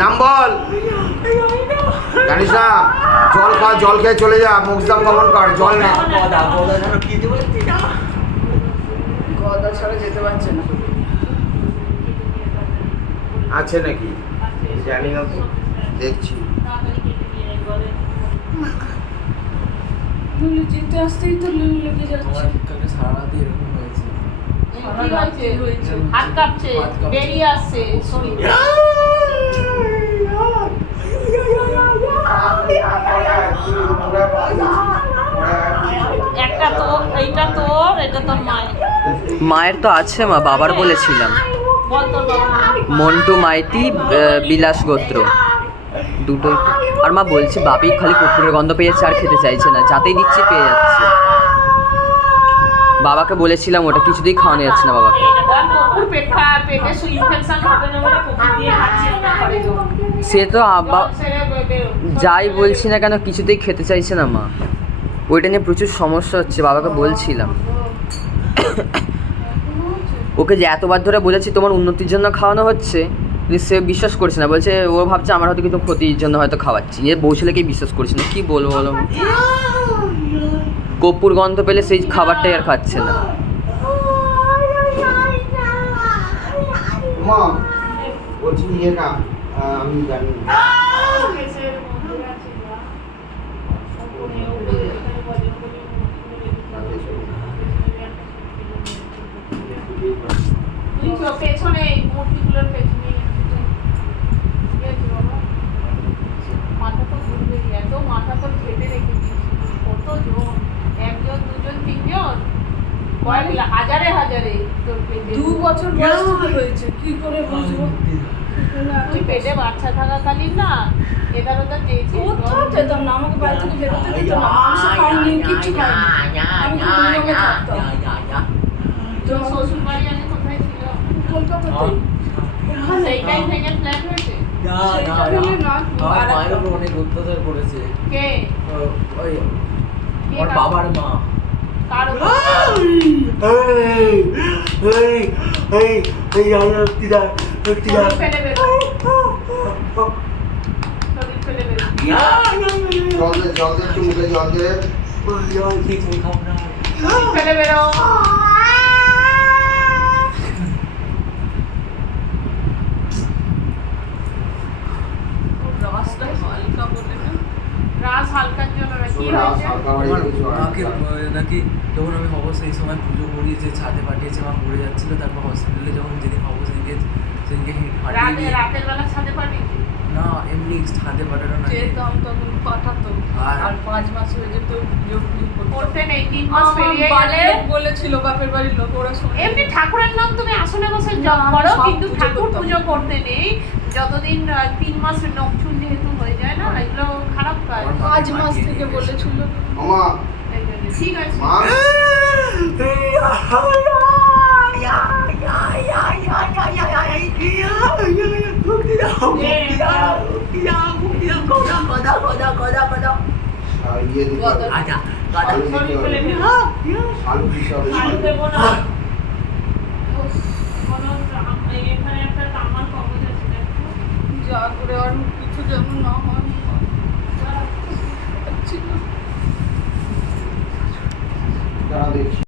নাম বল। জানিস না, জল খা, জল খেয়ে চলে যা, মুখদাম গমন কর, জল নে। গদা ছাড়া যেতে পারছে না। আছে নাকি জানি না তো, দেখছি। লুলু যেতে আসতেই তো লুলু লেগে যাচ্ছে। সারা রাতে এরকম হয়েছে। হাত কাঁপছে, বেরিয়ে আসছে শরীর। একটা তো এইটা তোর, এটা তোর মায়ের। মায়ের তো আছে মা, বাবার বলেছিলাম। বল তোর বাবা। মন্টু মাইতি, বিলাস গোত্র, দুটোই তো। আর মা বলছে বাপি খালি কুকুরের গন্ধ পেয়েছে, আর খেতে চাইছে না, যাতেই দিচ্ছি পেয়ে যাচ্ছে। বাবাকে বলেছিলাম ওটা, কিছুতেই খাওয়ানো যাচ্ছে না বাবাকে। পেটে ইনফেকশন হবে না বলে কুকুর দিয়ে খাচ্ছে না। সে তো যাই বলছি না কেন, কিছুতেই খেতে চাইছে না মা। ওইটা নিয়ে প্রচুর সমস্যা হচ্ছে, বাবাকে বলছিলাম। ওকে যে এতবার ধরে বলেছি তোমার উন্নতির জন্য খাওয়ানো হচ্ছে, কিন্তু সে বিশ্বাস করছে না। বলছে ও ভাবছে আমার হয়তো কিন্তু ক্ষতির জন্য হয়তো খাওয়াচ্ছি। এ বউ ছেলেকেই বিশ্বাস করছে না, কী বলবো বলো। কর্পূর গন্ধ পেলে সেই খাবারটাই আর খাচ্ছে না। মা বলছি ইয়েটা আমি জানি না। পেছনে মূর্তিগুলোর পেছনে মাথা তো ঘুরবে, এত মাথা তো ঘেটে রেখে দিয়েছি। কতজন, একজন দুজন তিনজন, কয়েক হাজারে হাজারে তোর পেটে। 2 বছর বয়স থেকে হয়েছে, কি করে বুঝবো? তুই পেটে বাচ্চা থাকাকালীন না এটার ওটা চেয়েছি। কোথাও যেতাম না, আমাকে বাড়ি থেকে বেরোতে দিত না। মাংস খাইনি, কিচ্ছু খাইনি, আমি খুব নিয়মে থাকতাম। তোর শ্বশুর বাড়ি আগে কোথায় ছিল? কলকাতাতেই। সেইটাই ভেঙে ফ্ল্যাট হয়েছে। মায়ের উপর অনেক অত্যাচার করেছে। কে? ওই ওর বাবার মা। কার উপর? শরীর ফেলে বেরো, শরীর ফেলে বেরো। জল দে, জল দে, একটু মুখে জল দে। শরীর ফেলে বেরো। রাস্তা হালকা বলে না, রাস হালকার জন্য না, কি রাস হয়েছে? হালকা বাড়ি আমার কিছু মাকে আর নাকি যখন আমি হবো সেই সময় পুজো করিয়েছে, ছাদে পাঠিয়েছে, মা পড়ে যাচ্ছিল। তারপর হসপিটালে যখন যেদিন হবো সেদিনকে হাঁটিয়ে নিয়ে, রাতের বেলা ছাদে পাঠিয়েছি। না এমনি ছাদে পাঠানো না। যেতাম তখন পাঠাতো। আর 5 মাস হয়ে যেত পুজো করতে নেই, 3 মাস পেরিয়ে গেলে বলেছিল বাপের বাড়ির লোক, ওরা শুনে। এমনি ঠাকুরের নাম তুমি আসনে বসে জপ না, করো, আমি সব কিন্তু পুজো ঠাকুর করতাম। পুজো করতে নেই। যতদিন 3 মাস নখচুল যেহেতু হয়ে যায় না, এগুলো খারাপ কাজ। 5 মাস থেকে বলেছিল। মামা ঠিক আছে। মা ইয়ে দিতে হবে। আলু দিতে শরীর ফেলে হবে। বেরো। আলু দিতে হবে। আলু দেবো না। কোনো এখানে একটা তামার কাগজ আছে দেখো। যা করে আর কিছু যেন না হয়। দাঁড়া দেখছি।